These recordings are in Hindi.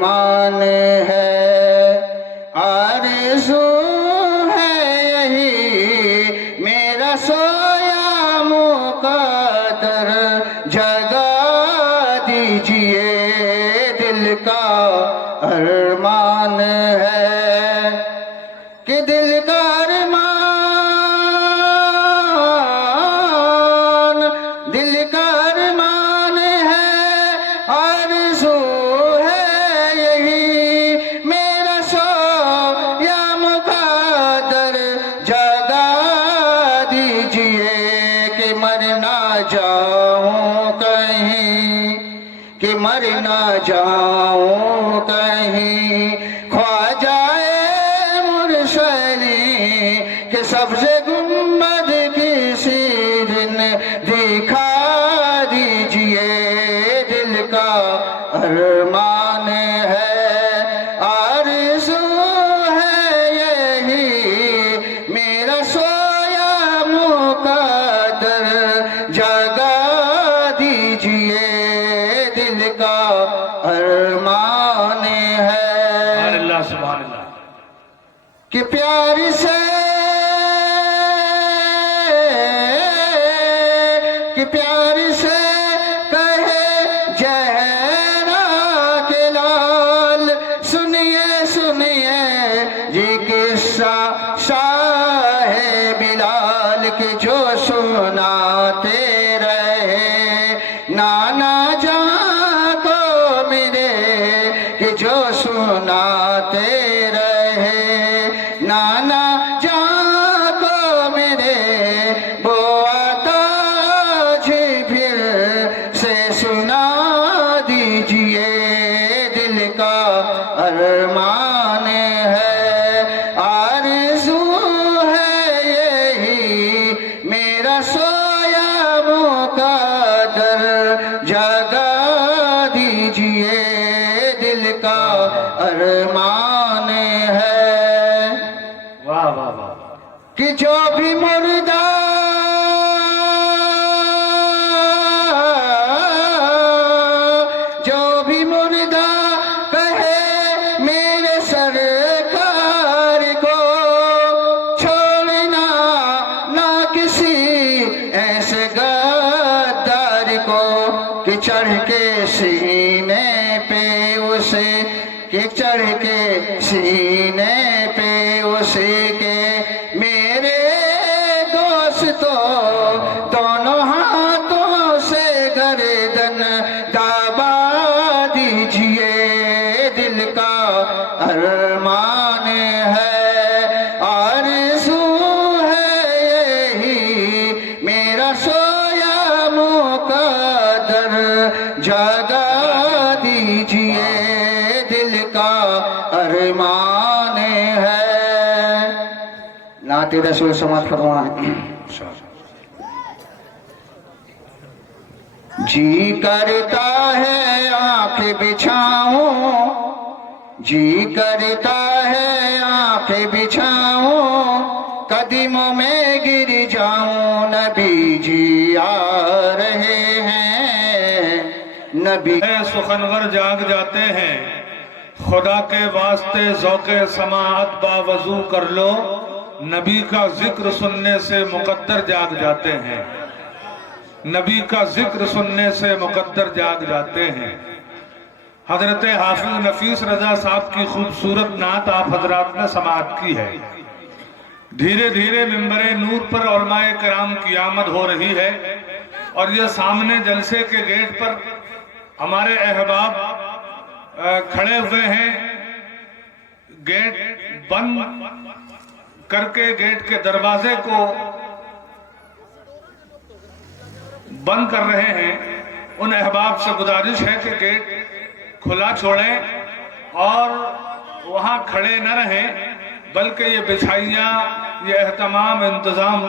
अरमान है, आरज़ू है यही मेरा सोया मुक़द्दर जगा दीजिए, दिल का अरमान है कि दिल का अरमान, दिल का अरमान है, आरज़ू है यही मेरा सोया मुक़द्दर जगा दीजिए, कि मर ना जाऊं कहीं, कि मर ना जाऊं कहीं, ख्वाजा कि सबसे गुम्बद किसी दिन दिखा दीजिए, दिल का अरमान है, आरज़ू है यही मेरा सोया मुक़द्दर जगा दीजिए, दिल का अरमान है। अल्लाह सुभान अल्लाह। कि प्यार से, कि प्यार से कहे जहरा के लाल, सुनिए सुनिए जी किस्सा शाह बिलाल, के जो सुनाते रहे नाना जान को मेरे, कि जो सुनाते रहे नाना जान को मेरे, वो ताज फिर से सुना दीजिए, दिल का अरमान है, आरज़ू है यही मेरा सोया मुक़द्दर जगा दीजिए, दिल का अरमान है। वाह वाह वाह। कि जो भी मुर्दा कहे मेरे सरकार को, छोड़ना ना किसी ऐसे गद्दार को, कि चढ़ के सीने पे उसे, कि चढ़ के सीने पे उसे के मेरे दोस्तों दोनों हाथों से गर्दन दबा दीजिए, दिल का अरमान है, आरज़ू है यही मेरा सोया मुक़द्दर जगा दीजिए, दिल का अरमान है। नाते रसूल समात फरमाए। जी करता है आँख बिछाऊं, जी करता है आँख बिछाऊं, कदमों में गिर जाऊं, नबी जी आ रहे हैं, नबी सुखनवर जाग जाते हैं, खुदा के वास्ते ज़ौक़े समाअत बावजू कर लो, नबी का जिक्र सुनने से मुकद्दर जाग जाते हैं, नबी का जिक्र सुनने से मुकद्दर जाग जाते हैं। हजरत हाफिज नफीस रजा साहब की खूबसूरत नात आप हजरात ने समाअत की है। धीरे धीरे मिंबरे नूर पर उलमाए किराम की आमद हो रही है, और ये सामने जलसे के गेट पर हमारे अहबाब खड़े हुए हैं, गेट बंद करके गेट के दरवाजे को बंद कर रहे हैं। उन अहबाब से गुजारिश है कि गेट खुला छोड़ें और वहां खड़े न रहें, बल्कि ये बिछाइयाँ, ये एहतमाम इंतज़ाम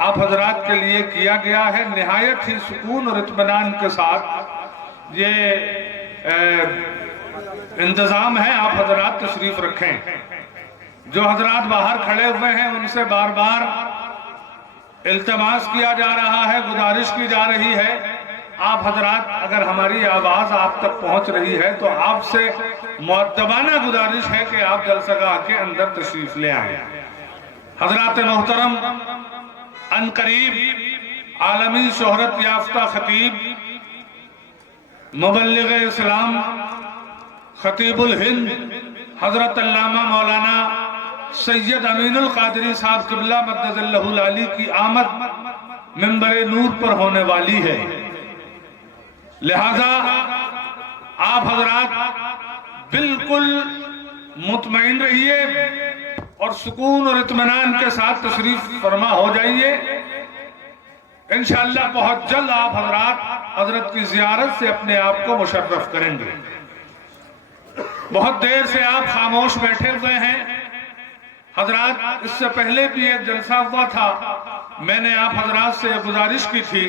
आप हजरात के लिए किया गया है। निहायत ही सुकून और इत्मीनान के साथ ये इंतज़ाम है, आप हजरात तशरीफ रखें। जो हजरात बाहर खड़े हुए हैं उनसे बार बार इल्तमास किया जा रहा है, गुजारिश की जा रही है आप हजरात, अगर हमारी आवाज आप तक पहुंच रही है तो आपसे मुअद्दबाना गुजारिश है कि आप जलसगाह के अंदर तशरीफ ले आए। हजरात मोहतरम, अनकरीब आलमी शोहरत याफ्ता खतीब, मुबल्लिग इस्लाम, खतीबुल हिंद हजरत अल्लामा मौलाना सैयद अमीनुल कादरी साहब क़िबला मद्दज़ल्लहुल आली की आमद मिंबर नूर पर होने वाली है। लिहाजा आप हजरात बिल्कुल मुतमईन रहिए और सुकून और इत्मीनान के साथ तशरीफ फरमा हो जाइए। इंशाअल्लाह बहुत जल्द आप हजरात हजरत की जियारत से अपने आप को मुशर्रफ करेंगे। बहुत देर से आप खामोश बैठे हुए हैं हजरात। इससे पहले भी एक जलसा हुआ था, मैंने आप हजरात से गुजारिश की थी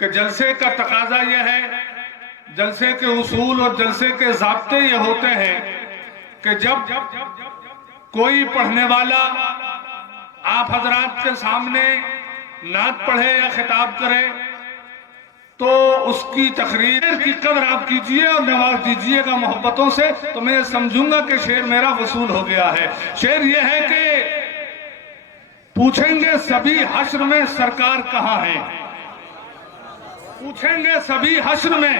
कि जलसे का तकाजा यह है, जलसे के उसूल और जलसे के ज़ाब्ते ये होते हैं कि जब कोई पढ़ने वाला आप हजरात के सामने नात पढ़े या खिताब करे तो उसकी तकरीर की कदर आप कीजिए और नवाज दीजिएगा मोहब्बतों से, तो मैं ये समझूंगा कि शेर मेरा वसूल हो गया है। शेर ये है कि पूछेंगे सभी हश्र में सरकार कहाँ है, पूछेंगे सभी हश्र में,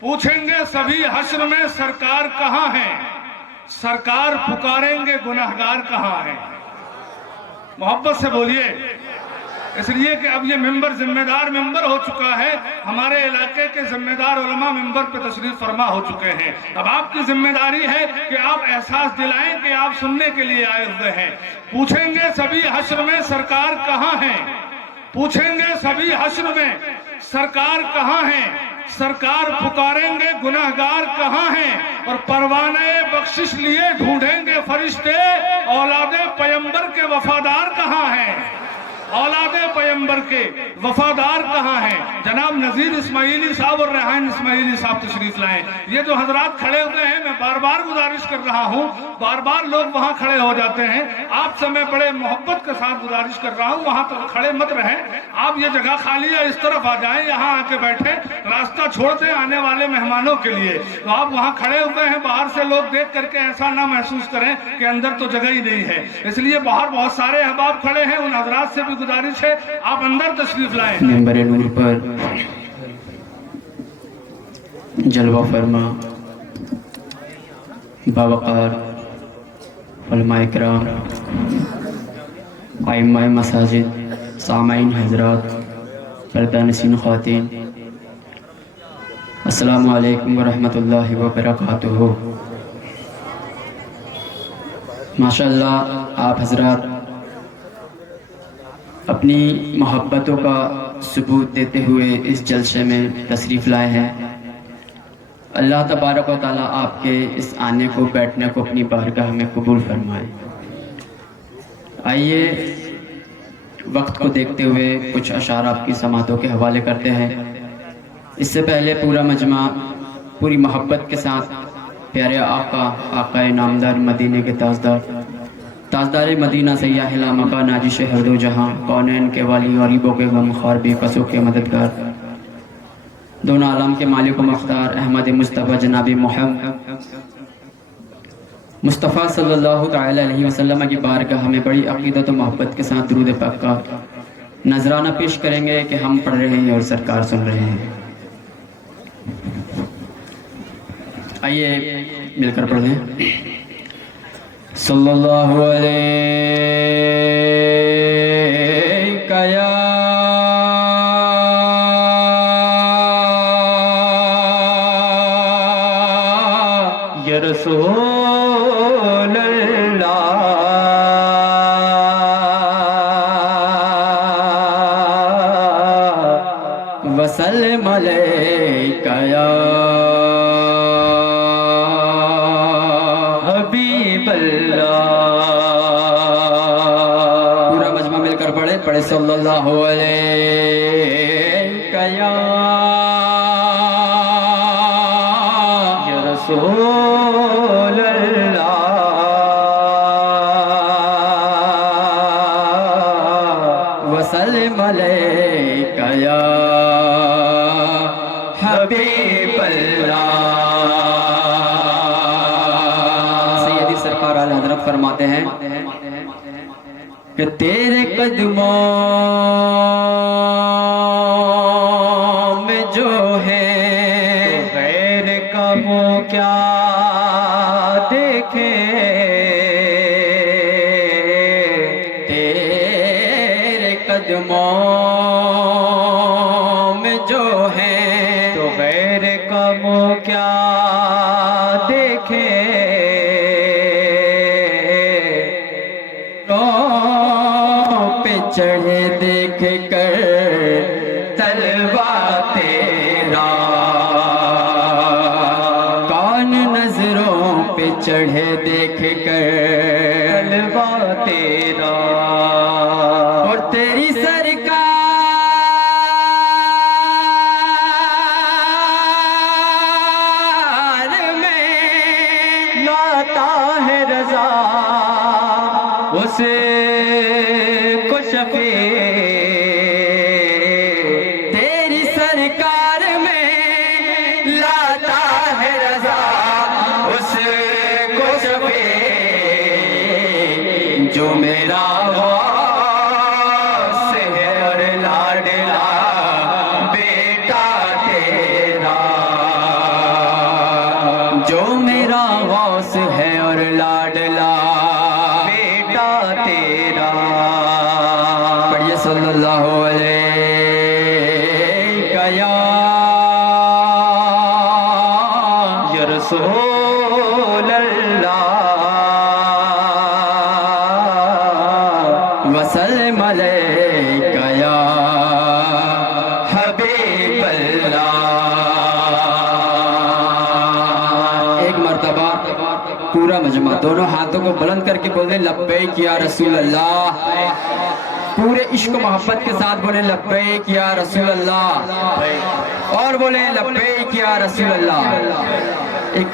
पूछेंगे सभी हश्र में सरकार कहाँ है, सरकार पुकारेंगे गुनाहगार कहाँ है। मोहब्बत से बोलिए, इसलिए कि अब ये मिंबर जिम्मेदार मिंबर हो चुका है। हमारे इलाके के जिम्मेदार उलमा मिंबर पे तशरीफ फरमा हो चुके हैं। अब आपकी जिम्मेदारी है कि आप एहसास दिलाएं कि आप सुनने के लिए आए हुए हैं। पूछेंगे सभी हश्र में सरकार कहाँ है, पूछेंगे सभी हश्र में सरकार कहाँ है, सरकार पुकारेंगे गुनाहगार कहाँ हैं, और परवाने बख्शिश लिए ढूंढेंगे फरिश्ते औलादे पैगंबर के वफादार कहाँ हैं, औलादे पैगंबर के वफादार कहाँ हैं। जनाब नजीर इस्माइली साहब और रेहान इस्माइली साहब तशरीफ लाएं। ये जो हजरात खड़े हुए हैं, मैं बार बार गुजारिश कर रहा हूँ, बार बार लोग वहाँ खड़े हो जाते हैं, आपसे मैं बड़े मोहब्बत के साथ गुजारिश कर रहा हूँ वहाँ तो खड़े मत रहें, आप ये जगह खाली है इस तरफ आ जाएं, यहाँ आके बैठे, रास्ता छोड़ दें आने वाले मेहमानों के लिए। तो आप वहाँ खड़े हुए हैं, बाहर से लोग देख करके ऐसा ना महसूस करें कि अंदर तो जगह ही नहीं है, इसलिए बाहर बहुत सारे अहबाब खड़े हैं, उन हजरात से भी गुजारिश है आप अंदर तशरीफ लाएं। मिंबर नूर पर जलवा फरमा बावकार उलमा इकराम, आइम्मा मसाजिद, सामाइन हजरात, पर्दा नशीन ख़वातीन, अस्सलामु अलैकुम व रहमतुल्लाहि व बरकातुहू। माशाअल्लाह आप हजरात अपनी मोहब्बतों का सबूत देते हुए इस जलसे में तशरीफ़ लाए हैं। अल्लाह तबारक व तआला आपके इस आने को, बैठने को अपनी बारगाह में कबूल फरमाए। आइए वक्त को देखते हुए कुछ अशार आपकी समातों के हवाले करते हैं। इससे पहले पूरा मजमा पूरी मोहब्बत के साथ प्यारे आका, आका नामदार, मदीने के ताजदार मदीना सयाहिला मका नाजिश हर दो जहाँ, कौनैन के वाली, गरीबों के गमख्वार, बेकसों के मददगार, दोनों आलम के मालिक व मुख्तार अहमद मुस्तफ़ा जनाबी मोहम्मद मुस्तफ़ा सल्लल्लाहु तआला अलैहि वसल्लम की बारगाह हमें बड़ी अक़ीदत व मोहब्बत के साथ दुरूद पाक का नजराना पेश करेंगे कि हम पढ़ रहे हैं और सरकार सुन रहे हैं। आइए मिलकर पढ़ लें। सल्लल्लाहु अलैहि या रसूल अल्लाह, वसल्लम अलैका या पूरा मजमा मिलकर पढ़े सल्लल्लाहु अलैहि या रसूल अल्लाह, वसल्लम अलैका या सरकार आला हजरत फरमाते हैं कि तेरे कदमों में जो है तो गैर का वो क्या देखे, तेरे कदमों में जो है तो गैर का वो क्या देखे, पे चढ़े देख कर तलवा तेरा, कौन नजरों पे चढ़े देख कर तलवा तेरा, और तेरी सरकार में लाता है रजा उसे तेरी सरकार में लाता है रजा उसको शफे, जो मेरा गौस है और लाडला बेटा तेरा, जो मेरा गौस है और लाडला बेटा तेरा। पढ़िए सल्लल्लाहु अलैहि या रसूल अल्लाह वसल्लम अलैका या हबीब अल्लाह। एक मर्तबा पूरा मजमा दोनों हाथों को बुलंद करके बोले लब्बैक या रसूल अल्लाह, पूरे इश्क मोहब्बत के साथ बोले लब्बैक या रसूल अल्लाह, और बोले लब्बैक या रसूल अल्लाह। एक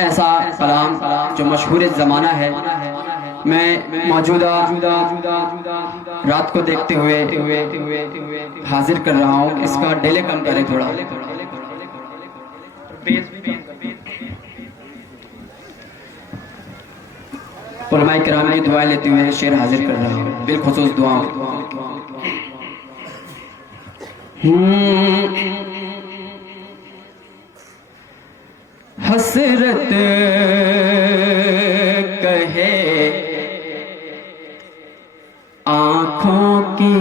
ऐसा कलाम जो मशहूर ज़माना है, मैं मौजूदा रात को देखते हुए हाजिर कर रहा हूँ, इसका डिले कम करें थोड़ा। उलमाए किराम की दुआएं लेते हुए शेर हाजिर कर रहा हूँ, बिलखुसूस दुआओं। हसरत कहे आँखों की,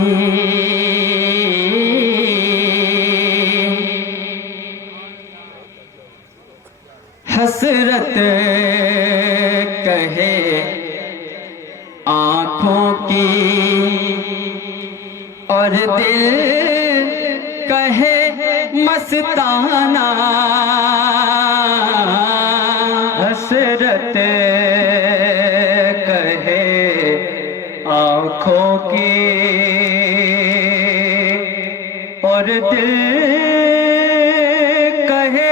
हसरत कहे आँखों की, और दिल कहे मस्ताना, हसरत कहे आँखों की और दिल कहे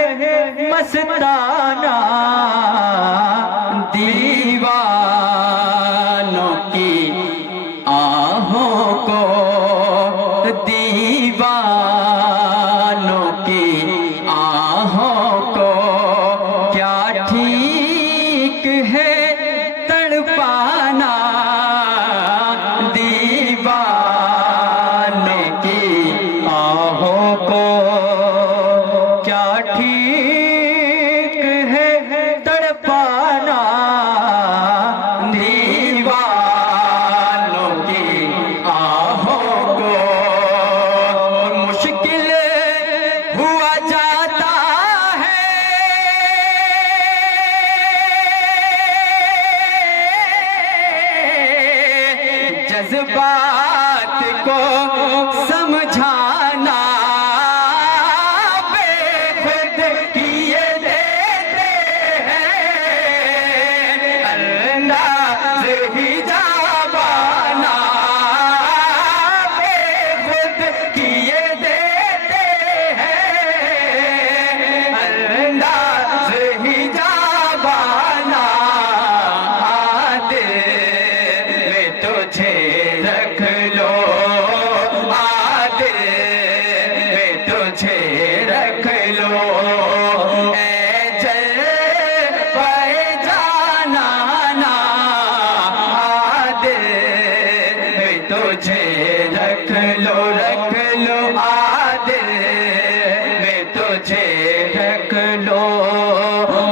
मस्ताना, दीवानों की आहों को, दीवानों की आहों को क्या ठीक है तड़पाना, दीवानों की आहों को क्या ठीक है तड़पाना, दीवानों की आहों को मुश्किल हुआ जाता है, जज्बात को समझाना, बेखुद किए देते हैं अंदाज़ ही जाबाना, बेखुद किए देते हैं अंदाज़ ही जाबाना, दिल में तुझे रख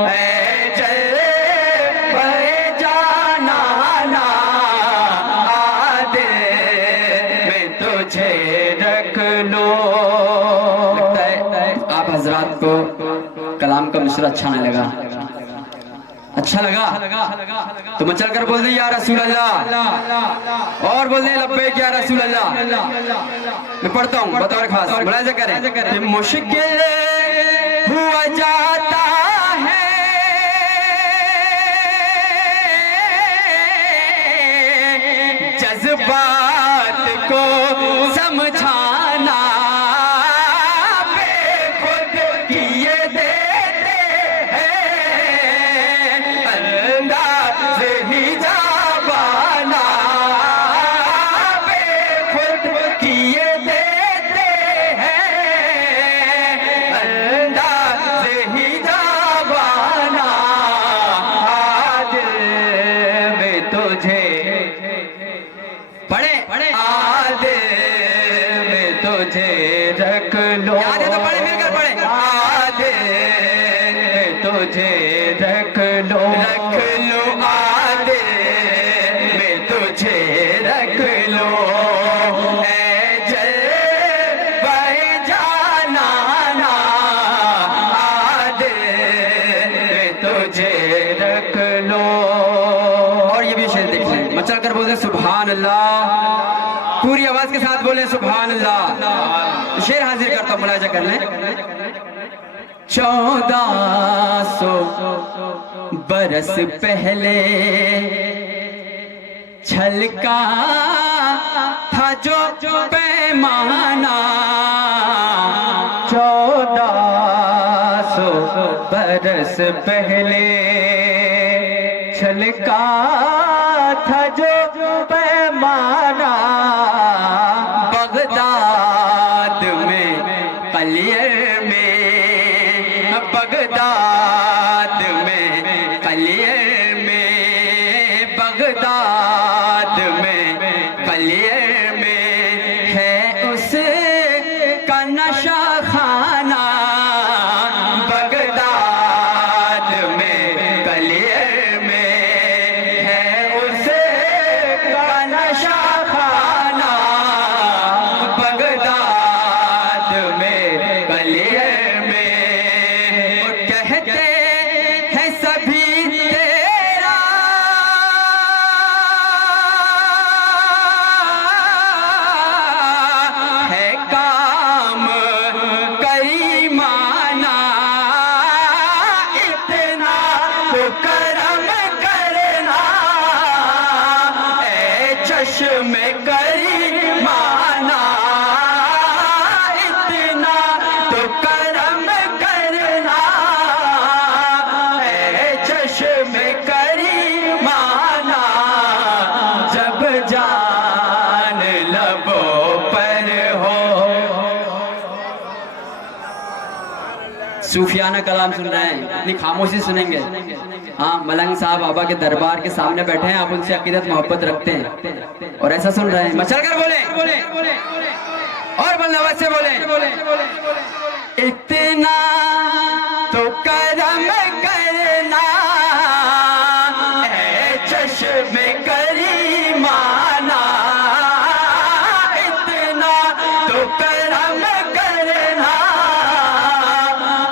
ऐ जलवे जाना ना आदे में तुझे रख लो। लगता है आप हजरात को कलाम का मिसरा अच्छा नहीं लगा। अच्छा लगा तो मचल कर बोल दे या रसूल अल्लाह, और बोल दे लब्बैक या रसूल अल्लाह। मैं पढ़ता हूँ, बतौर खास मुलाहिजा करें कि मुश्किल हुआ जाता है जज्बात को समझाना, बेखुद किए देते हैं अंदाज हिजाबाना, बेखुद किए देते हैं अंदाज हिजाबाना। आज में तुझे पढ़े आदे में तुझे रख लो। याद है तो पढ़े, मिलकर पढ़े। आदे में तुझे रख लो, आदे में तुझे रख लो। ऐ जलवे जाना ना आदे में तुझे रख लो। और ये भी शेर देख लें, मचल कर बोलते सुभान अल्लाह, पूरी आवाज के साथ बोले सुभान अल्लाह। शेर हाजिर करता हूं, मुलाहिजा कर लें। 1400 बरस पहले छलका था जो पैमाना, 1400 बरस पहले छलका था जो पैमाना, बगदाद में कलियर में, बगदाद में कलियर में, बगदाद में कलियर में है उस का नशा खाना, बगदाद में कलियर में है उस का नशा खाना, बगदाद में कलियर में। और कहते हैं सभी तेरा है काम कई माना, इतना तो करम करना ऐ चश्मे करी माना, इतना तो करम करना ऐ चश्मे करी माना, जब जान लबों पर हो। सूफियाना कलाम सुन रहे हैं, इतनी खामोशी सुनेंगे। हाँ, मलंग साहब बाबा के दरबार के सामने बैठे हैं, आप उनसे अकीदत मोहब्बत रखते हैं और ऐसा सुन रहे हैं। मचल कर बोले और बुलंद आवाज से बोले, इतना तो करम करना ऐ चश्मे करी माना, इतना तो करम करना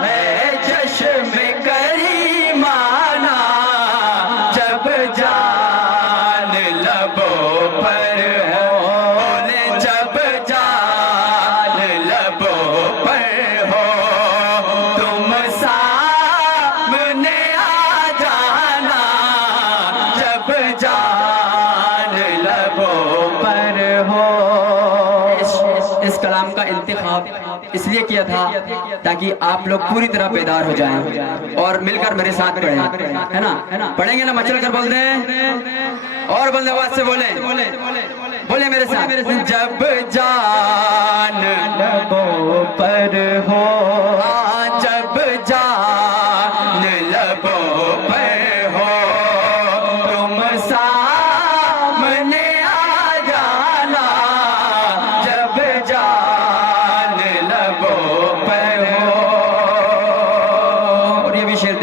ऐ चश्मे करी माना, जब जान लबों पर हो, बोले जब जान लबों पर हो, तुम सामने आ जाना, जब जान लबों पर हो। इस कलाम का इंतखाब इसलिए किया था ताकि आप लोग पूरी तरह बेदार हो जाएं और मिलकर मेरे साथ पढ़ें, है ना? पढ़ेंगे ना? मचल कर बोल दें और बुलंद आवाज से बोले मेरे साथ, जब जान लबों पर हो, जब जान लबों पर हो, तुम सामने आ जाना, जब जान लबों पर हो।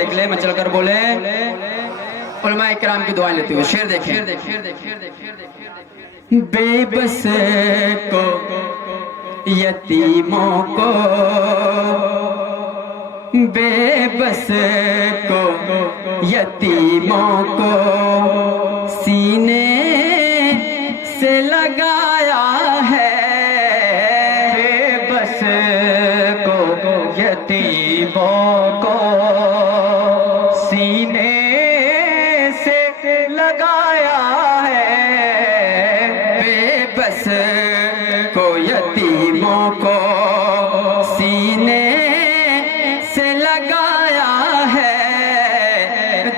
देख ले, मचल कर बोले। उलमा इकराम की दुआएं लेते हुए शेर देखें। बेबस को यतीमों को, बेबस को यतीमों को सीने से लगाया है। बेबस को यतीमों को सीने से लगाया है। बेबस को यतीमों को सीने से लगाया है।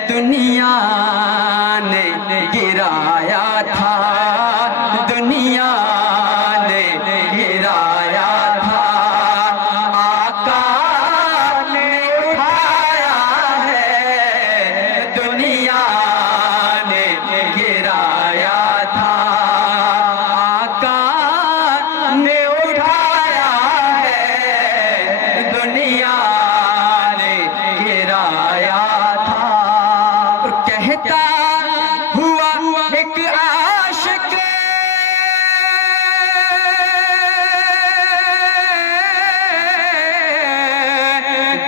दुनिया ने गिराया था, दुनिया ने गिराया था, आका ने उठाया है। दुनिया ने गिराया था, आका ने उठाया है। दुनिया ने गिराया था। और कहता हुआ एक आशिक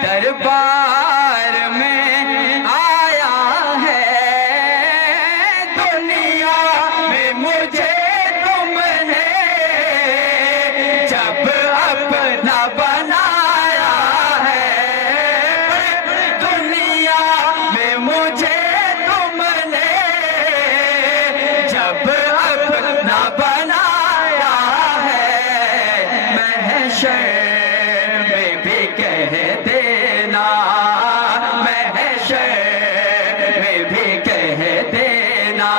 दरबार में आया है। दुनिया में मुझे तुमने जब अपना बनाया है। दुनिया में मुझे तुमने जब अपना बनाया है। महशर में भी कह देना, महशर में भी कह देना,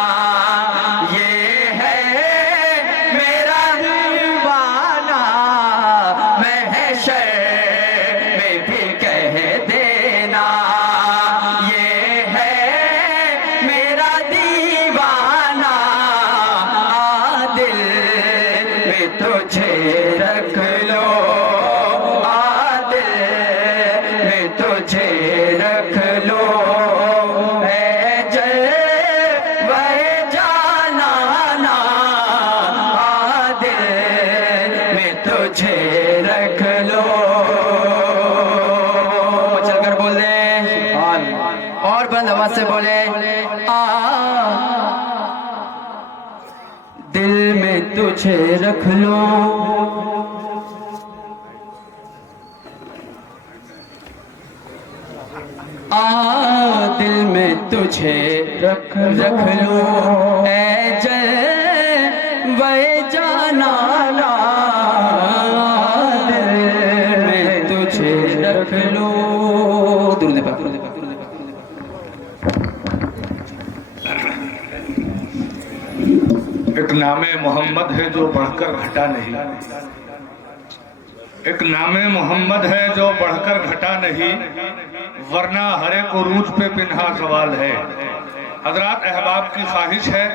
ये है मेरा दीवाना। महशर में भी कह देना, ये है मेरा दीवाना। दिल में तुझे रख लो, दिल में तुझे रख लो। है जलवे जाना ना, दिल में तुझे रख लो। चलकर बोल दे और बंद आवाज से बोले, दिल में तुझे रख लो। दिल में तुझे रख लो। ऐ जलवे जाना ला, दिल में तुझे रख लो। दुरूद पाक। एक नामे मोहम्मद है जो बढ़कर घटा नहीं, एक नामे मोहम्मद है जो बढ़कर घटा नहीं, वरना हर एक उरूज पे पिन्हा सवाल है। हजरात अहबाब की ख्वाहिश है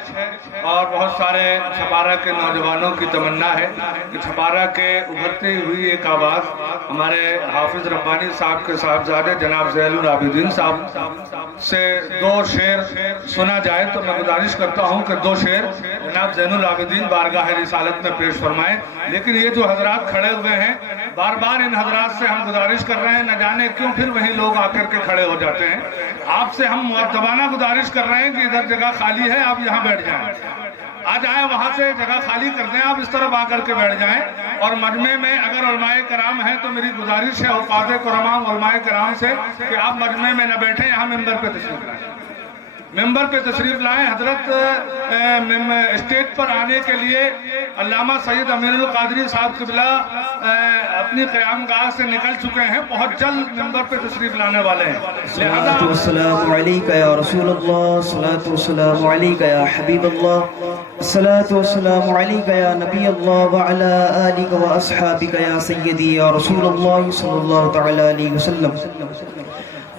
और बहुत सारे छपारा के नौजवानों की तमन्ना है कि छपारा के उभरती हुई एक आवाज़ हमारे हाफिज रब्बानी साहब के साहबजादे जनाब ज़ैनुल आबिदीन साहब से दो शेर सुना जाए। तो मैं गुजारिश करता हूँ कि दो शेर जनाब ज़ैनुल आबिदीन बारगाह रिसालत में पेश फरमाएं। लेकिन ये जो हजरात खड़े हुए हैं, बार बार इन हजरात से हम गुजारिश कर रहे हैं, न जाने क्यों फिर वही लोग आकर के खड़े हो जाते हैं। आपसे हम मुअद्दबाना गुजारिश कर रहे हैं कि इधर जगह खाली है, आप यहाँ बैठ जाएं। आ जाएं, वहाँ से जगह खाली कर दें, आप इस तरफ आकर के बैठ जाएं। और मजमे में अगर उलमाए कराम हैं तो मेरी गुजारिश है औकात कुरमा उलमाए कराम से कि आप मजमे में न बैठें, यहाँ मेंबर पे तशरीफ लाएं, मेंबर पे तशरीफ लाएं। हजरत स्टेज पर आने के लिए अल्लामा सैयद अमीरुल कादरी साहब क़िबला अपनी क़यामगाह से निकल चुके हैं, बहुत जल्द मेंबर पे तशरीफ लाने वाले हैं। सल्लल्लाहु अलैका या रसूलल्लाह, सल्लल्लाहु अलैका या हबीबल्लाह, सल्लल्लाहु अलैका या नबील्लाह व अला आलिका व अस्हाबिका या सय्यदी या रसूलल्लाह सल्लल्लाहु तआला अलैहि वसल्लम।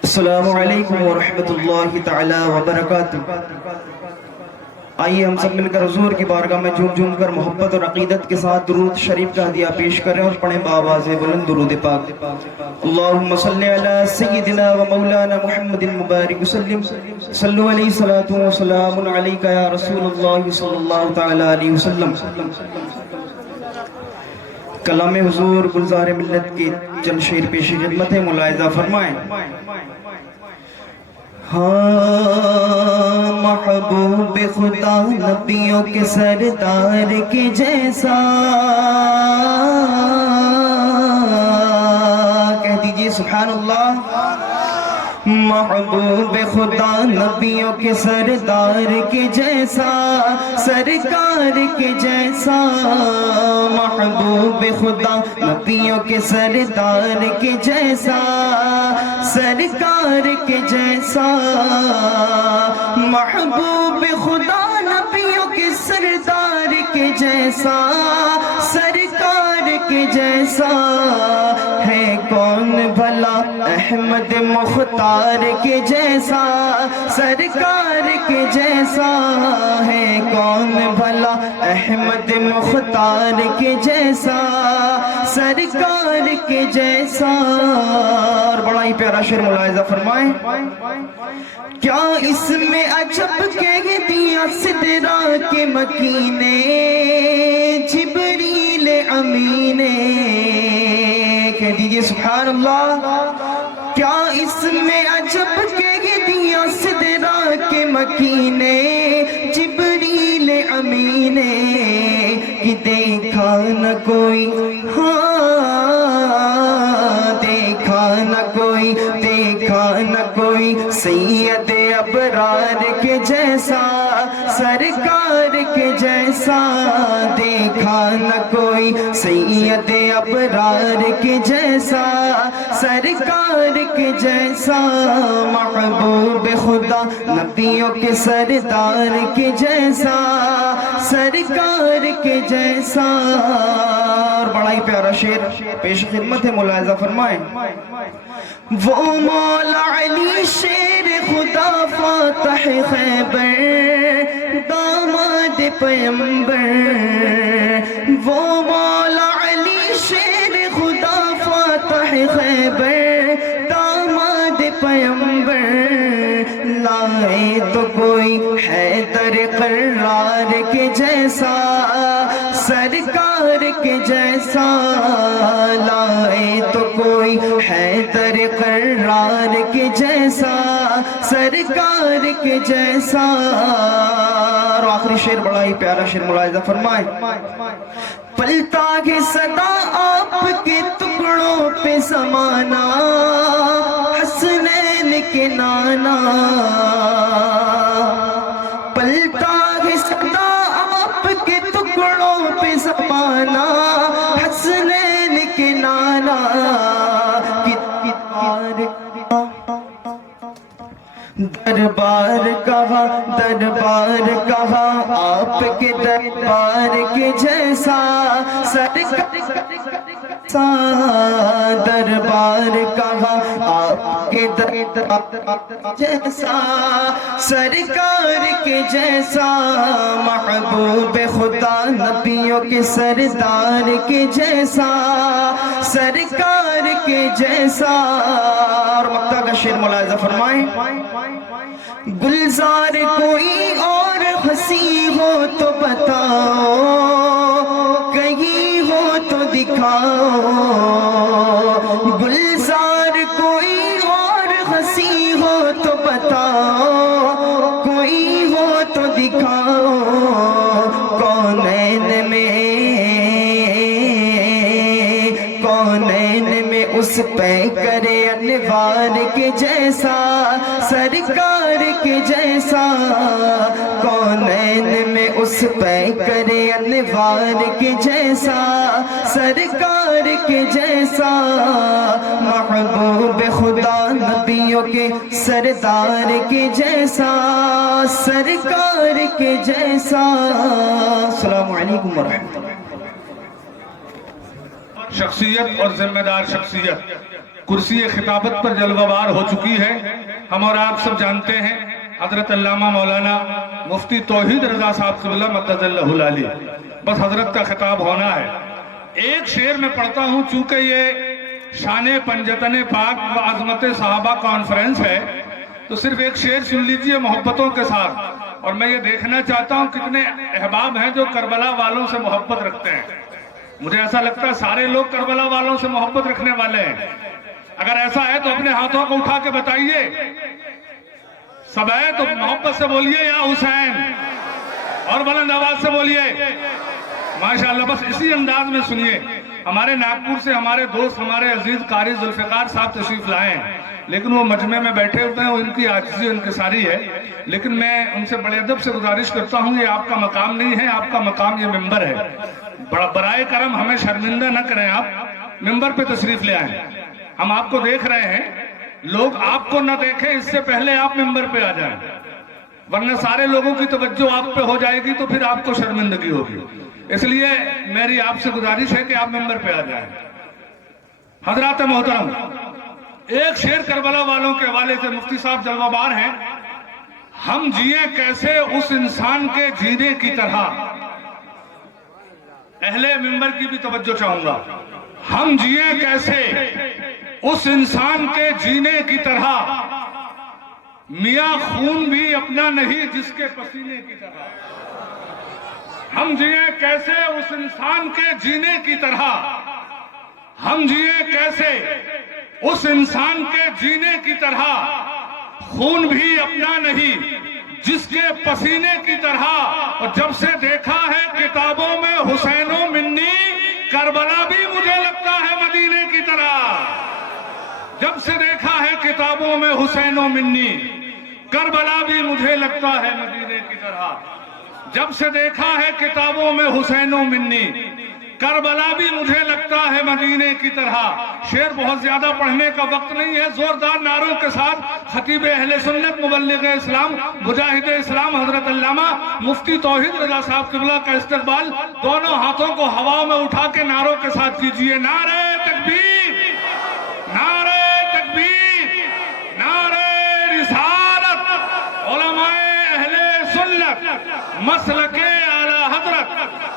अस्सलामु अलैकुम व रहमतुल्लाहि तआला व बरकातुहू। आइए हम सब मिलकर हुजूर की बारगाह में झूम झूम कर मोहब्बत और अकीदत के साथ दुरूद शरीफ का हदिया पेश करें और पढ़ें बावाज़े बुलंद दुरूद पाक। अल्लाहुम्मा सल्ली अला सय्यिदिना व मौलाना मुहम्मदिन मुबारक वसल्लम सल्लु अलैहि सलातु व सलामुन अलैका या रसूलुल्लाह सल्लल्लाहु तआला अलैहि वसल्लम। कलाम हुजूर गुलजार मिल्लत के चंद शेर पेश खिदमत है, मुलाहिजा फरमाएं। हाँ महबूब खुदा नबियों के सरदार के जैसा, कह दीजिए सुभान अल्लाह। महबूब खुदा नबियों के सरदार के जैसा, सरकार के जैसा। महबूब खुदा नबियों के सरदार के जैसा, सरकार के जैसा। महबूब खुदा नबियों के सरदार के जैसा, सरकार के जैसा। है कौन भला अहमद मुख्तार के जैसा, सरकार के जैसा। है कौन भला अहमद मुख्तार के जैसा, सरकार के जैसा। और बड़ा ही प्यारा शेर मुलाहिजा फरमाएं। क्या इसमें अजब कह दिया सिदरा के मकीने, जिब्रील अमीने, कह दीजिए सुभान अल्लाह। क्या इसमें अजब कह दिया सिदरा के मकीने, जिब्रील अमीने। कि देखा न कोई, हाँ देखा न कोई, देखा न कोई सैयद अबरार के जैसा, सरकार के जैसा। देखा न कोई सैयद अबरार के जैसा, सरकार के जैसा। महबूब खुदा नबियों के सरदार के जैसा, सरकार के जैसा। और बड़ा ही प्यारा शेर पेश खिदमत है, मुलाहिजा फरमाएं। वो मौला अली शेर खुदा फातह खैबर, दामाद पैगंबर। वो मौला अली शेर खुदा फातह खैबर, दामाद पैगंबर। लाए तो कोई हैदर करार के जैसा, सरकार के जैसा। लाए तो कोई हैदर करार के जैसा, सरकार के जैसा। और आखिरी शेर बड़ा ही प्यारा शेर, मुलाहिजा फरमाएं। पलता है सदा आपके टुकड़ों पे समाना, हसनैन के नाना। पलता है सदा आपके टुकड़ों पे समाना, हसनैन के नाना। दरबार कहा, दरबार कहा आपके दरबार के जैसा, दरबार कहा आपके दरबार जैसा, सरकार के जैसा। महबूब खुदा नबियों के सरदार के जैसा, सरकार के जैसा। और मक्ता का शेर मुलाहिजा फरमाएं। गुलजार कोई और हंसी हो तो बताओ, कहीं हो तो दिखाओ। गुलजार कोई और हंसी हो तो बताओ, कोई हो तो दिखाओ। कौनैन में उस पे करे अनवार के जैसा, सरकार के जैसा। कौनैन में उस पे करे अनवार के जैसा, सरकार के जैसा। महबूब खुदा नबियों के सरदार के जैसा, सरकार के जैसा। अस्सलामु अलैकुम व रहमतुल्लाह। शख्सियत और जिम्मेदार शख्सियत कुर्सी खिताबत पर जलवाबार हो चुकी है। हम और आप सब जानते हैं हजरत अल्लामा मौलाना मुफ्ती तौहीद रजा साहब क़िबला मद्ददल्लाहुल आली। बस हजरत का खिताब होना है। एक शेर में पढ़ता हूँ, चूंकि ये शान पंजतन पाक व अजमत सहाबा कॉन्फ्रेंस है, तो सिर्फ एक शेर सुन लीजिए मोहब्बतों के साथ। और मैं ये देखना चाहता हूँ कितने अहबाब हैं जो करबला वालों से मोहब्बत रखते हैं। मुझे ऐसा लगता है सारे लोग करबला वालों से मोहब्बत रखने वाले हैं। अगर ऐसा है तो अपने हाथों को उठा के बताइए। सब है तो मोहब्बत से बोलिए या हुसैन, और बुलंद आवाज से बोलिए माशाअल्लाह। बस इसी अंदाज में सुनिए। हमारे नागपुर से हमारे दोस्त, हमारे अजीज कारी जुल्फिकार साहब तशरीफ लाए हैं, लेकिन वो मजमे में बैठे हुए हैं, उनकी आजिज़ी इनकिसारी है। लेकिन मैं उनसे बड़े अदब से गुजारिश करता हूँ, ये आपका मकाम नहीं है, आपका मकाम ये मिंबर है। बराए करम हमें शर्मिंदा न करें, आप मिंबर पे तशरीफ ले आए। हम आपको देख रहे हैं, लोग आपको न देखें इससे पहले आप मिंबर पे आ जाएं, वरना सारे लोगों की तवज्जो आप पे हो जाएगी तो फिर आपको शर्मिंदगी होगी। इसलिए मेरी आपसे गुजारिश है कि आप मिंबर पे आ जाएं। हजरात मोहतरम, एक शेर करबला वालों के हवाले से मुफ्ती साहब जलवाबार हैं। हम जिए कैसे उस इंसान के जीने की तरह, अहले मिंबर की भी तवज्जो चाहूंगा। हम जिए कैसे उस इंसान के जीने की तरह, मियां खून भी अपना नहीं जिसके पसीने की तरह। हम जिए कैसे उस इंसान के जीने की तरह, हम जिए कैसे उस इंसान के जीने की तरह, खून भी अपना नहीं जिसके पसीने की तरह। और जब से देखा है किताबों में हुसैनो मिन्नी, करबला भी मुझे लगता है मदीने की तरह। जब से देखा है किताबों में हुसैनो मिन्नी, करबला भी मुझे लगता है मदीने की तरह। जब से देखा है किताबों में हुसैनो मिन्नी, करबला भी मुझे लगता है मदीने की तरह। शेर बहुत ज्यादा पढ़ने का वक्त नहीं है। जोरदार नारों के साथ खतीब अहले सुन्नत, मुबल्लिग इस्लाम, मुजाहिद इस्लाम हजरत अल्लामा मुफ्ती तौहीद रजा साहब क़िबला का इस्तकबाल दोनों हाथों को हवा में उठा के नारों के साथ कीजिए। नारे तकबीर, नारे तकबीर, नारे रिसालत। उलमाए अहले सुन्नत, मसलके आला हजरत,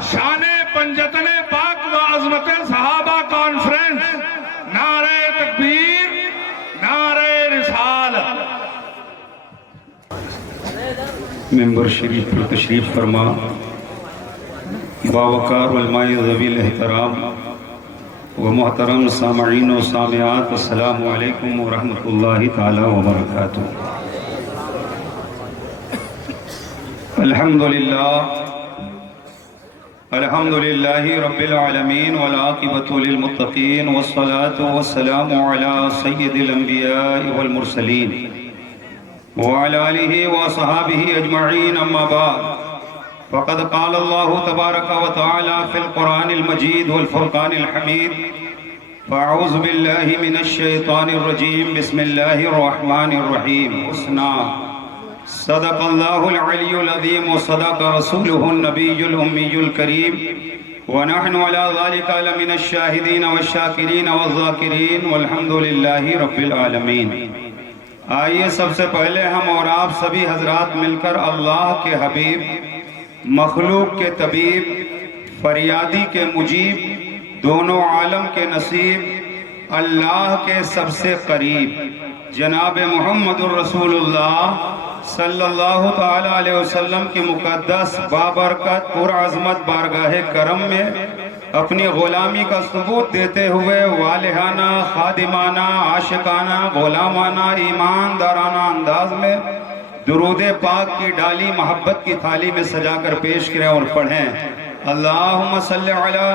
शाने पंजतने पाक व अज़मत सहाबा कॉन्फ्रेंस, नारे तकबीर, नारे रिसालत। मेंबर शरीफ पर तशरीफ फरमा बावकार उलमाए ज़वील एहतराम व मोहतरम सामईन व सामियात, अस्सलामु अलैकुम व रहमतुल्लाहि ताला व बरकातुहू। अल्हम्दुलिल्लाह अल्हम्दुलिल्लाहि रब्बिल आलमीन वल आक़िबतु लिल मुत्तक़ीन वस्सलातु वस्सलामु अला सय्यिदिल अंबिया'i वल मुरसलीन व अला आलिहि व अस्हाबिहि अजमईन, अम्मा बाद। फ़क़द क़ाल अल्लाहु तबारक व तआला फ़िल क़ुरानिल मजीद वल फ़ुरक़ानिल हमीद। फ़अऊज़ु बिल्लाहि मिनश शैतानिर रजीम, बिस्मिल्लाहिर रहमानिर रहीम। हुस्ना सदक़ल्लाहुल अलियुल अज़ीम व सदक़ रसूलुहुन नबियुल उम्मियुल करीम व नहनु अला ज़ालिका लमिनश शाहिदीन वश्शाकिरीन वज़्ज़ाकिरीन वल्हम्दुलिल्लाहि रब्बिल आलमीन। आइए सबसे पहले हम और आप सभी हजरात मिलकर अल्लाह के हबीब, मखलूक के तबीब, फरियादी के मुजीब, दोनों आलम के नसीब, अल्लाह के सबसे करीब जनाब मुहम्मदुर रसूलुल्लाह सल्लल्लाहु ताला अलैहि वसल्लम की मुक़द्दस बाबरकत पुरअज़मत बारगाहे करम में अपनी ग़ुलामी का सबूत देते हुए वालिहाना, खादिमाना, आशिकाना, ग़ुलामाना, ईमानदाराना अंदाज में दुरूद पाक की डाली मोहब्बत की थाली में सजाकर पेश करें और पढ़ें। अल्लाहुम्मा सल्लि अला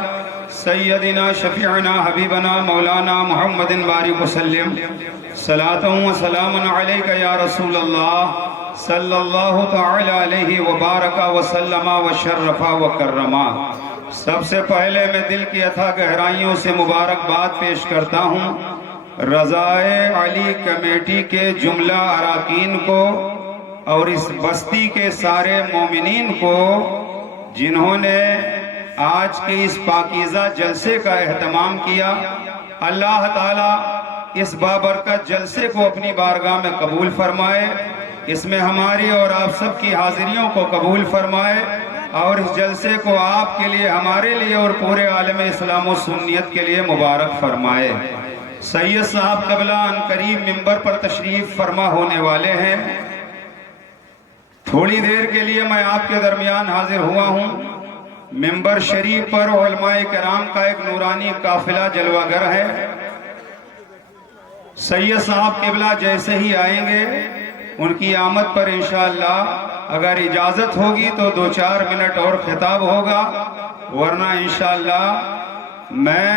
सय्यदिना शफीअना हबीबना मौलाना मुहम्मदिन बारिक वसल्लिम, सलातun व सलामुन अलैका या रसूल अल्लाह सल्लल्लाहु तआला अलैहि व बारका व सल्लमा व शर्रफा व कर्रमा। सबसे पहले मैं दिल की अथाह गहराइयों से मुबारकबाद पेश करता हूँ रज़ाए अली कमेटी के जुमला अराकीन को और इस बस्ती के सारे मोमिनीन को जिन्होंने आज के इस पाकीज़ा जलसे का एहतमाम किया। अल्लाह ताला इस बाबरकत जलसे को अपनी बारगाह में कबूल फरमाए इसमें हमारी और आप सबकी हाजिरियों को कबूल फरमाए और इस जलसे को आपके लिए, हमारे लिए और पूरे आलम इस्लाम और सुन्नियत के लिए मुबारक फरमाए। सैयद साहब क़िबला अनकरीब मिंबर पर तशरीफ फरमा होने वाले हैं। थोड़ी देर के लिए मैं आपके दरमियान हाजिर हुआ हूँ। मिंबर शरीफ पर उलमाए किराम का एक नूरानी काफिला जलवागर है। सैयद साहब क़िबला जैसे ही आएंगे, उनकी आमद पर इंशाअल्लाह अगर इजाज़त होगी तो 2-4 मिनट और खिताब होगा, वरना इंशाअल्लाह मैं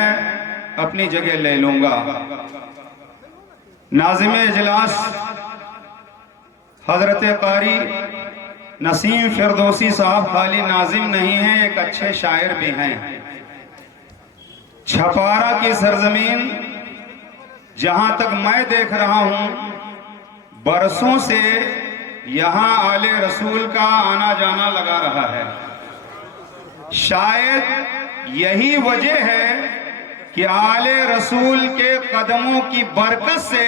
अपनी जगह ले लूँगा। नाज़िम इजलास हज़रत कारी नसीम फिरदौसी साहब खाली नाजिम नहीं हैं, एक अच्छे शायर भी हैं। छपारा की सरजमीन जहां तक मैं देख रहा हूं, बरसों से यहां आले रसूल का आना जाना लगा रहा है। शायद यही वजह है कि आले रसूल के कदमों की बरकत से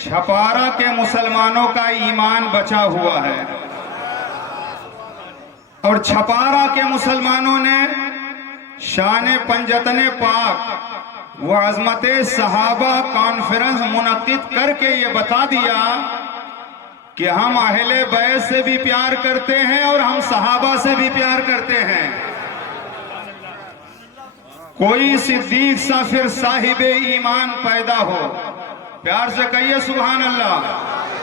छपारा के मुसलमानों का ईमान बचा हुआ है और छपारा के मुसलमानों ने शान पंजतन पाक व अज़मत सहाबा कॉन्फ्रेंस मुनक़िद करके ये बता दिया कि हम अहले बैत से भी प्यार करते हैं और हम सहाबा से भी प्यार करते हैं। कोई सिद्दीक सा फिर साहिब ईमान पैदा हो, प्यार से कहिए सुभान अल्लाह।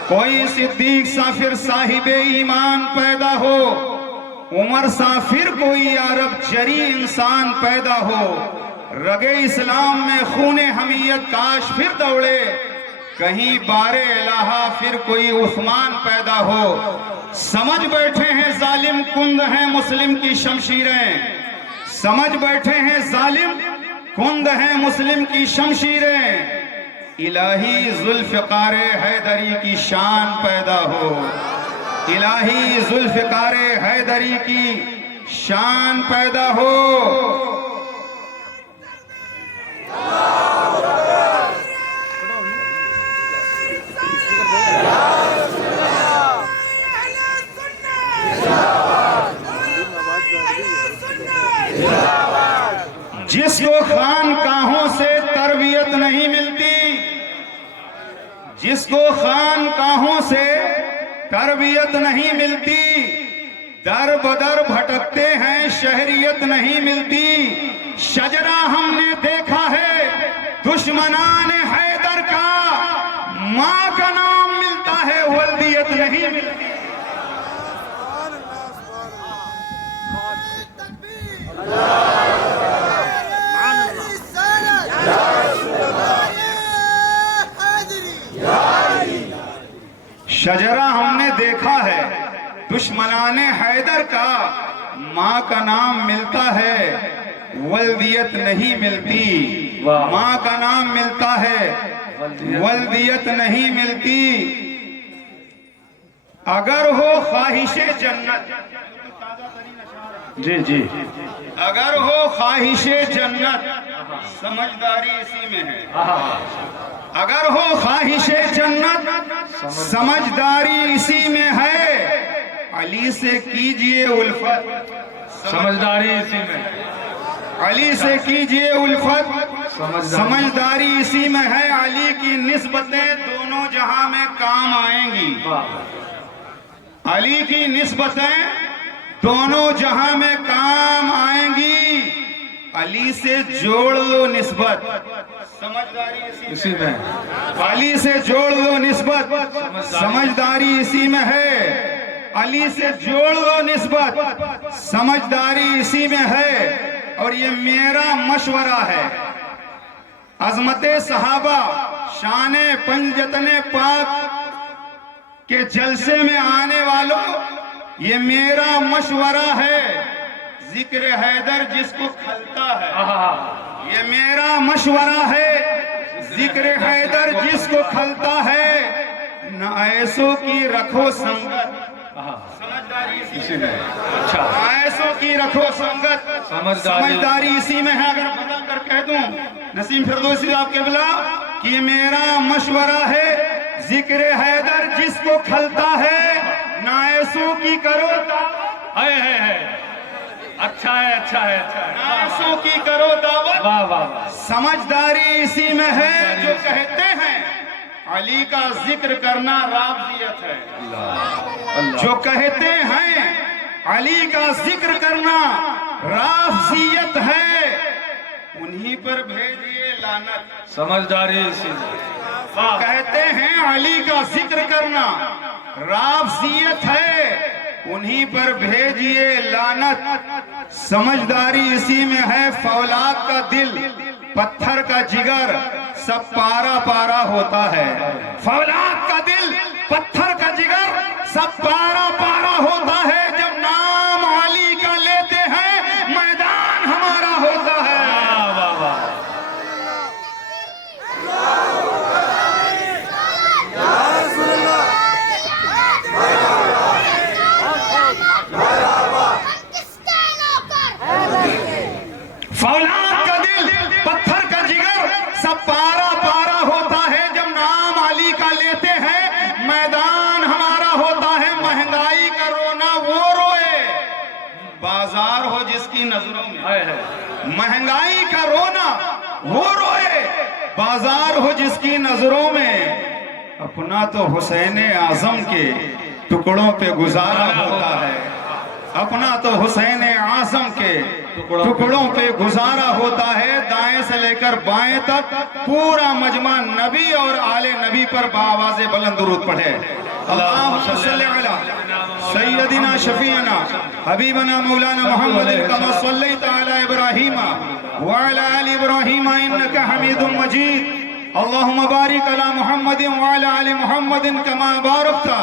कोई सिद्दीक सा फिर साहिब ईमान पैदा हो, उमर सा फिर कोई अरब जरी इंसान पैदा हो, रगे इस्लाम में खूने हमीयत काश फिर दौड़े, कहीं बारे इलाहा फिर कोई उस्मान पैदा हो। समझ बैठे हैं जालिम कुंद हैं मुस्लिम की शमशीरें, समझ बैठे हैं जालिम कुंद हैं मुस्लिम की शमशीरें, इलाही जुल्फ़िकार हैदरी की शान पैदा हो, इलाही जुल्फ़िकार हैदरी की शान पैदा हो। जिसको खानकाहों से तरबियत नहीं मिलती, जिसको खानकाहों से तरबियत नहीं मिलती, दर बदर भटकते हैं शहरियत नहीं मिलती। शजरा हमने देखा है दुश्मनान हैदर का, माँ का नाम मिलता है वल्दियत नहीं मिलती। शजरा हमने देखा है दुश्मनाने हैदर का, माँ का नाम मिलता है वल्दियत नहीं मिलती। माँ का नाम मिलता है वल्दियत नहीं मिलती। अगर हो ख्वाहिशे जन्नत, जी जी, अगर हो ख्वाहिशे जन्नत, समझदारी इसी में है। अगर हो ख्वाहिशे जन्नत, समझदारी इसी में है। अली से कीजिए उल्फत, समझदारी इसी में। अली से कीजिए उल्फत, समझदारी इसी में है। अली की निस्बतें दोनों जहां में काम आएंगी। अली की निस्बतें दोनों जहां में काम आएंगी। अली से जोड़ लो निस्बत, समझदारी इसी में। अली से जोड़ लो निस्बत, समझदारी इसी में है। अली से जोड़ लो निस्बत, समझदारी इसी में है। और ये मेरा मशवरा है, अज़मते सहाबा शाने पंजतने पाक के जलसे में आने वालों, ये मेरा मशवरा है। जिक्र हैदर जिसको खलता है, ये मेरा मशवरा है। जिक्र हैदर जिसको खलता है, न ऐसों की रखो संगत, समझदारी इसी में। अच्छा, ऐसों की रखो संगत, समझदारी इसी में है। अगर बदल कर कह दूं नसीम फिरदौसी साहब क़िबला कि ये मेरा मशवरा है, जिक्र हैदर जिसको खलता है, नायसों की करो है। अच्छा है, अच्छा है, अच्छा है। नायसों की करो दावत, वाह वाह वाह। समझदारी इसी में है। जो कहते हैं अली का जिक्र करना राफजियत है, जो कहते हैं अली का जिक्र करना राफजियत है, उन्हीं पर भेजिए लानत। समझदारी इसी कहते हैं अली का जिक्र करना राफजियत है, उन्हीं पर भेजिए लानत। समझदारी इसी में है। फौलाद का दिल, पत्थर का जिगर, सब पारा पारा होता है। फौलाद का दिल, पत्थर का जिगर, सब पारा पारा होता है। जब नाम अली का लेते हैं, मैदान हमारा होता है। वाह वाह। फौलाद का दिल, पत्थर का जिगर, सब पारा पारा होता है। जब नाम अली का लेते हैं, मैदान हमारा होता है। महंगाई का रोना वो रोए, बाजार हो जिसकी नजरों में। महंगाई का रोना वो रोए, बाजार हो जिसकी नजरों में। अपना तो हुसैन आजम के टुकड़ों पे गुजारा होता है। अपना तो हुसैन आजम के टुकड़ों पे गुजारा होता है। दाएं से लेकर बाएं तक पूरा मजमा नबी और आले नबी पर बाआवाज़े बुलंद दुरूद पढ़े। अल्लाहुम्मा सल्ली अला सय्यदिना शफीअना हबीबना मौलाना मुहम्मदिन कमा सल्लैता अला इब्राहीम व अला आलि इब्राहीम इन्नका हमीदुम मजीद। अल्लाहुम्मा बारिक अला मुहम्मदिन व अला आलि मुहम्मदिन कमा बारकता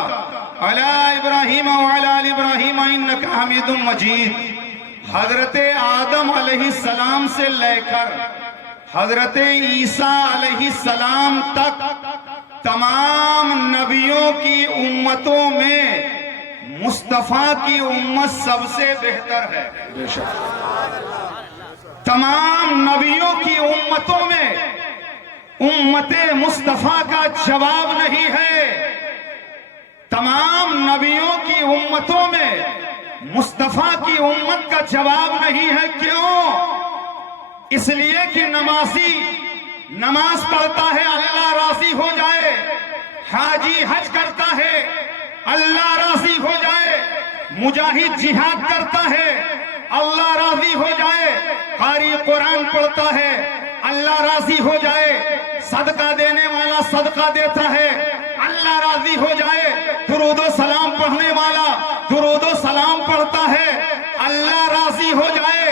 अला इब्राहीम व अला आलि इब्राहीम इन्नका हमीदुम मजीद। हजरत आदम अलैहिस्सलाम से लेकर हजरत ईसा अलैहिस्सलाम तक तमाम नबियों की उम्मतों में मुस्तफा की उम्मत सबसे बेहतर है। तमाम नबियों की उम्मतों में उम्मते मुस्तफा का जवाब नहीं है। तमाम नबियों की उम्मतों में मुस्तफा की उम्मत का जवाब नहीं है। क्यों? इसलिए कि नमाजी नमाज पढ़ता है अल्लाह राजी हो जाए, हाजी हज करता है अल्लाह राजी हो जाए, मुजाहिद जिहाद करता है अल्लाह राजी हो जाए, कारी कुरान पढ़ता है अल्लाह राजी हो जाए, सदका देने वाला सदका देता है अल्लाह राजी हो जाए, दुरूदो सलाम पढ़ने वाला दुरूदो सलाम पढ़ता है अल्लाह राजी हो जाए।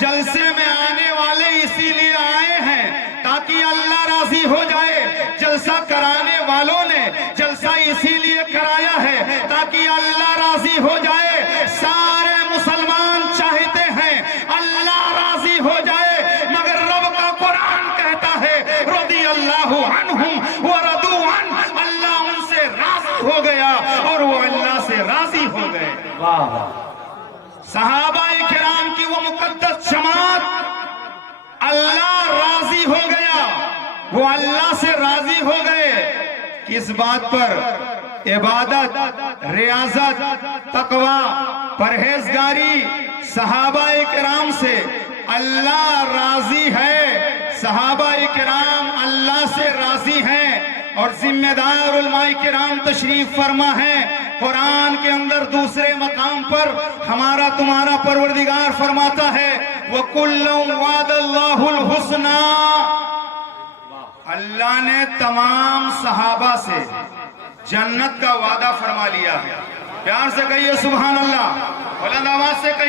जलसे में आने वाले इसीलिए आए हैं ताकि अल्लाह राजी हो जाए। जलसा कराने वालों ने जलसा इसीलिए कराया है ताकि अल्लाह राजी हो जाए। सारे मुसलमान चाहते हैं अल्लाह राजी हो जाए, मगर रब का कुरान कहता है रदियल्लाहु अन्हुम व रदू अन, अल्लाह उनसे राजी हो गया और वो अल्लाह से राजी हो गए। वाह वाह। सहाबाए किराम की वो मुकद्दस जमात अल्लाह राजी हो गया, वो अल्लाह से राजी हो गए। किस बात पर? इबादत, रियाजत, तकवा, परहेजगारी। सहाबाए किराम से अल्लाह राजी है, सहाबाए किराम अल्लाह से राजी हैं। और जिम्मेदार उलमाए किराम तशरीफ फरमा है। कुरान के अंदर दूसरे मकाम पर हमारा तुम्हारा परवरदिगार फरमाता है वकुल्लुम वादल्लाहुल हुस्ना, अल्लाह ने तमाम सहाबा से जन्नत का वादा फरमा लिया है। प्यार से कहिए सुभान अल्लाह, बुलंद आवाज से कहिए।